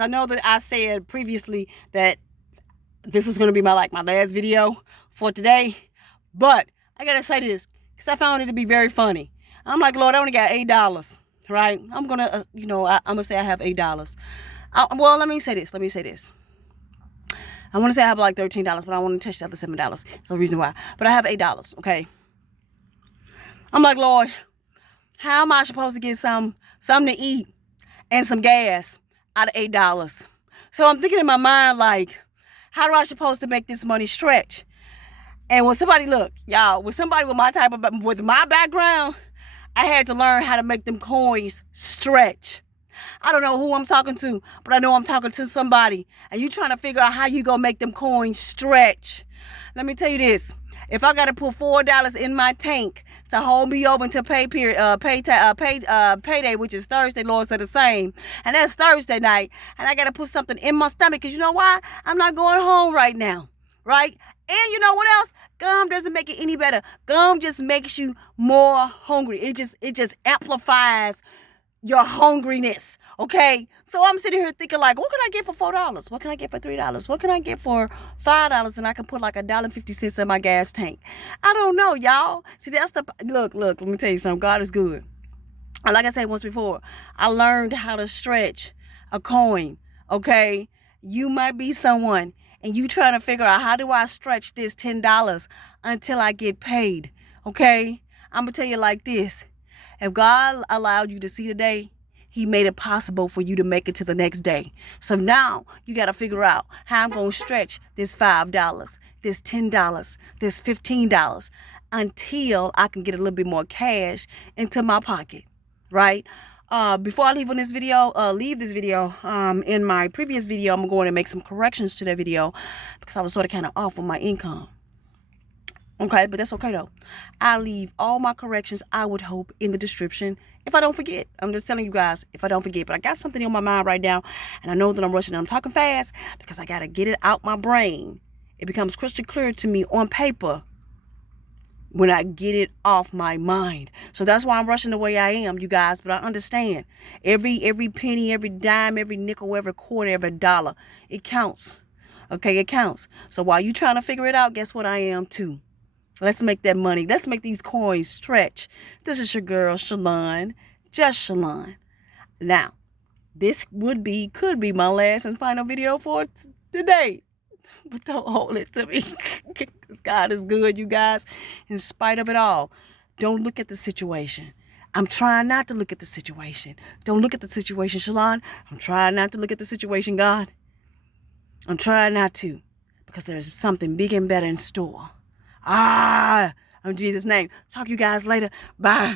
I know that I said previously that this was going to be my last video for today, but I gotta say this because I found it to be very funny. I'm like, Lord, I only got $8, right? I'm gonna, I'm gonna say I have $8. Well, let me say this. I want to say I have like $13, but I want to touch the other $7. That's the reason why. But I have $8, okay? I'm like, Lord, how am I supposed to get something to eat and some gas out of $8? So I'm thinking in my mind, like, how do I supposed to make this money stretch? And when somebody, look, y'all, with my background, I had to learn how to make them coins stretch. I don't know who I'm talking to, but I know I'm talking to somebody. And you trying to figure out how you gonna make them coins stretch. Let me tell you this. If I gotta put $4 in my tank to hold me over until payday, which is Thursday, Lord said the same, and that's Thursday night, and I gotta put something in my stomach, because you know why? I'm not going home right now, right? And you know what else? Gum doesn't make it any better. Gum just makes you more hungry. It just amplifies your hungriness, okay? So I'm sitting here thinking, like, what can I get for $4? What can I get for $3? What can I get for $5? And I can put like $1.50 in my gas tank. I don't know, y'all. See, that's the look. Let me tell you something. God is good. And like I said once before, I learned how to stretch a coin. Okay, you might be someone, and you trying to figure out, how do I stretch this $10 until I get paid? Okay, I'm gonna tell you like this. If God allowed you to see today, he made it possible for you to make it to the next day. So now you got to figure out how I'm going to stretch this $5, this $10, this $15 until I can get a little bit more cash into my pocket, right? Before I leave this video, in my previous video, I'm going to make some corrections to that video because I was sort of kind of off on my income. Okay, but that's okay though. I'll leave all my corrections, I would hope, in the description if I don't forget. I'm just telling you guys if I don't forget. But I got something on my mind right now, and I know that I'm rushing and I'm talking fast because I got to get it out my brain. It becomes crystal clear to me on paper when I get it off my mind. So that's why I'm rushing the way I am, you guys. But I understand every penny, every dime, every nickel, every quarter, every dollar, it counts. Okay, it counts. So while you trying to figure it out, guess what I am too? Let's make that money. Let's make these coins stretch. This is your girl, Shalon. Just Shalon. Now, this could be my last and final video for today. But don't hold it to me. Because God is good, you guys. In spite of it all, don't look at the situation. I'm trying not to look at the situation. Don't look at the situation, Shalon. I'm trying not to look at the situation, God. I'm trying not to. Because there's something big and better in store. In Jesus' name. Talk to you guys later. Bye.